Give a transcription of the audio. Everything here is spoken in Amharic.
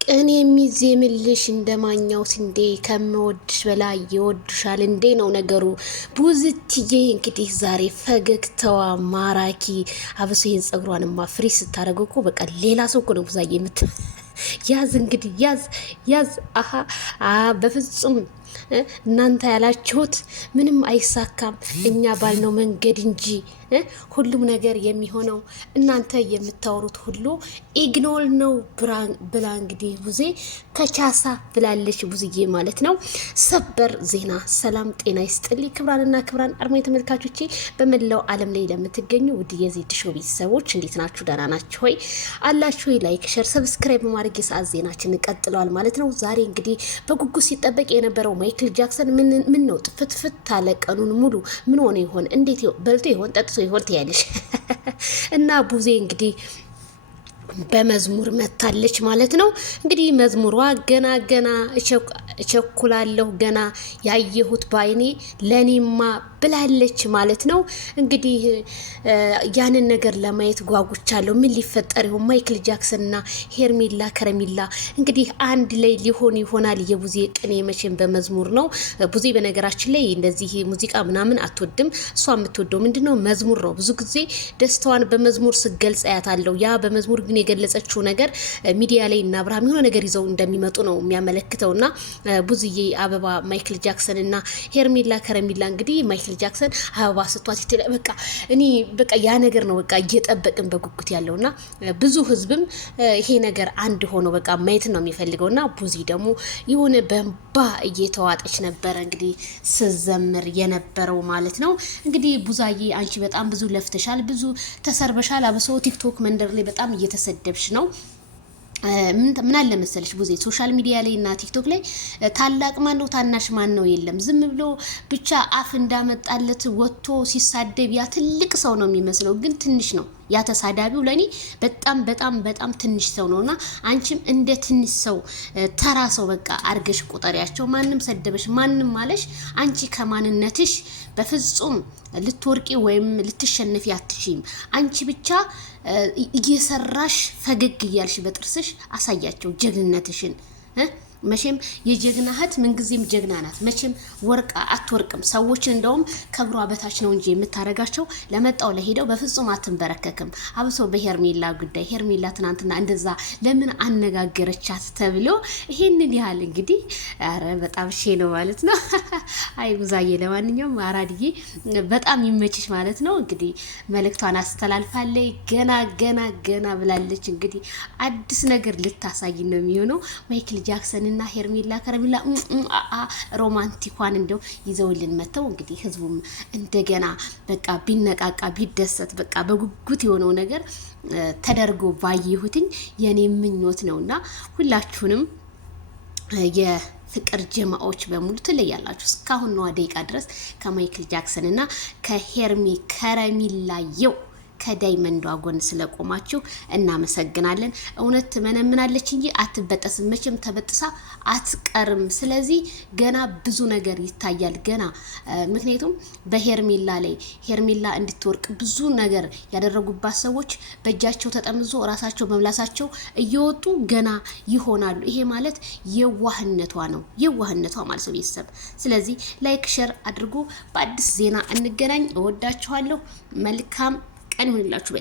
ቅን የሚዜምልሽ እንደማኛው ስንዴ ከምወድሽ በላይ ይወድሻል እንዴ ነው ነገሩ። ቡዝትዬ እንግዲህ ዛሬ ፈገግታዋ ማራኪ አብሶ ይሄን ጸጉሯንማ ፍሪ ስታደርገው እኮ በቃ ሌላ ሰው እኮ ነው ቡዛዬ ያዝ እንግዲህ ያዝ አሀ በፍጹም እናንተ ያላችሁት ምንም አይሳካም እኛ ባልነው መንገድ እንጂ ሁሉም ነገር የሚሆነው እናንተ የምታወሩት ሁሉ ኢግኖር ነው ብላ እንግዲህ ቡዜ ከቻሳ ብላለች። ቡዝዬ ማለት ነው። ሰበር ዜና። ሰላም ጤና ይስጥልኝ ክብራንና ክብራን አድማጭ ተመልካቾቼ በመላው ዓለም ላይ ለምትገኙ ውድ የዜድ ሾው ቤተሰቦች እንዴት ናችሁ? ደህና ናችሁ ሆይ? አላችሁ ሆይ? ላይክ ሼር ሰብስክራይብ በማድረግ የሰዓት ዜናችን ቀጥለዋል ማለት ነው። ዛሬ እንግዲህ በጉጉት ሲጠበቅ የነበረው ማይክል ጃክሰን ምን ነው ጥፍትፍት አለ ቀኑን ሙሉ ምን ሆነ ይሆን? እንዴት በልቶ ይሆን ጠጥቶ ይሆን ትያለሽ? እና ቡዜ እንግዲህ በመዝሙር መታለች ማለት ነው። እንግዲህ መዝሙሯ ገና እቸኩላለሁ ገና ያየሁት ባይኔ ለኔማ ብላለች ማለት ነው። እንግዲህ ያንን ነገር ለማየት ጓጉቻለሁ። ምን ሊፈጠር ይሆን? ማይክል ጃክሰን እና ሄርሜላ ከረሚላ እንግዲህ አንድ ላይ ሊሆን ይሆናል። የቡዜ ቅኔ መቼም በመዝሙር ነው። ቡዜ በነገራችን ላይ እንደዚህ ሙዚቃ ምናምን አትወድም። እሷ የምትወደው ምንድነው? መዝሙር ነው። ብዙ ጊዜ ደስታዋን በመዝሙር ስገልጽ አያታለሁ። ያ በመዝሙር ግን የገለጸችው ነገር ሚዲያ ላይ እና አብርሃም የሆነ ነገር ይዘው እንደሚመጡ ነው የሚያመለክተው። እና ቡዝዬ አበባ ማይክል ጃክሰን እና ሄርሜላ ከረሚላ እንግዲህ ማይክል ጃክሰን አበባ ስቷት ይተለ በቃ እኔ በቃ ያ ነገር ነው በቃ እየጠበቅን በጉጉት ያለውና ብዙ ህዝብም ይሄ ነገር አንድ ሆኖ በቃ ማየት ነው የሚፈልገውና ቡዚ ደግሞ የሆነ በእንባ እየተዋጠች ነበረ እንግዲህ ስዘምር የነበረው ማለት ነው። እንግዲህ ቡዛዬ አንቺ በጣም ብዙ ለፍተሻል፣ ብዙ ተሰርበሻል። አብሶ ቲክቶክ መንደር ላይ በጣም እየተሰደብሽ ነው። ምን አለ መሰለሽ ቡዜ ሶሻል ሚዲያ ላይ እና ቲክቶክ ላይ ታላቅ ማን ነው ታናሽ ማን ነው የለም። ዝም ብሎ ብቻ አፍ እንዳመጣለት ወጥቶ ሲሳደብ ያ ትልቅ ሰው ነው የሚመስለው፣ ግን ትንሽ ነው ያ ተሳዳቢው። ለኔ በጣም ትንሽ ሰው ነውና አንቺም እንደ ትንሽ ሰው ተራ ሰው በቃ አርገሽ ቁጠሪያቸው። ማንም ሰደበሽ ማንም ማለሽ አንቺ ከማንነትሽ በፍጹም ልትወርቂ ወይም ልትሸነፊ አትችይም። አንቺ ብቻ እየሰራሽ ፈገግ እያልሽ በጥርስሽ አሳያቸው ጀግንነትሽን። መቼም የጀግና እህት ምንጊዜም ጀግና ናት። መቼም ወርቃ አትወርቅም። ሰዎችን እንደውም ከእግሯ በታች ነው እንጂ የምታረጋቸው ለመጣው ለሄደው በፍጹም አትንበረከክም። አብሶ በሄርሜላ ጉዳይ ሄርሜላ ትናንትና እንደዛ ለምን አነጋገረቻት ተብሎ ይሄንን ያህል እንግዲህ አረ በጣም ሼ ነው ማለት ነው። አይ ቡዛዬ ለማንኛውም አራድዬ በጣም ይመችሽ ማለት ነው። እንግዲህ መልእክቷን አስተላልፋለች። ገና ብላለች። እንግዲህ አዲስ ነገር ልታሳይ ነው የሚሆነው ማይክል ጃክሰን እና ሄርሜላ ከረሚላ ሮማንቲኳን እንደው ይዘውልን መተው እንግዲህ ህዝቡም እንደገና በቃ ቢነቃቃ ቢደሰት በቃ በጉጉት የሆነው ነገር ተደርጎ ባየሁትኝ የኔ ምኞት ነውና ሁላችሁንም የፍቅር ጀማዎች በሙሉ ትለያላችሁ። እስካሁን ነው ደቂቃ ድረስ ከማይክል ጃክሰን እና ከሄርሜ ከረሚላየው ከዳይመንዷ ጎን ስለቆማችሁ እናመሰግናለን። እውነት ትመነምናለች እንጂ አትበጠስም። መቼም ተበጥሳ አትቀርም። ስለዚህ ገና ብዙ ነገር ይታያል ገና። ምክንያቱም በሄርሜላ ላይ ሄርሜላ እንድትወርቅ ብዙ ነገር ያደረጉባት ሰዎች በእጃቸው ተጠምዞ ራሳቸው በምላሳቸው እየወጡ ገና ይሆናሉ። ይሄ ማለት የዋህነቷ ነው፣ የዋህነቷ ማለት ነው ቤተሰብ። ስለዚህ ላይክ ሼር አድርጉ። በአዲስ ዜና እንገናኝ። እወዳችኋለሁ። መልካም ቀን ይሁንላችሁ።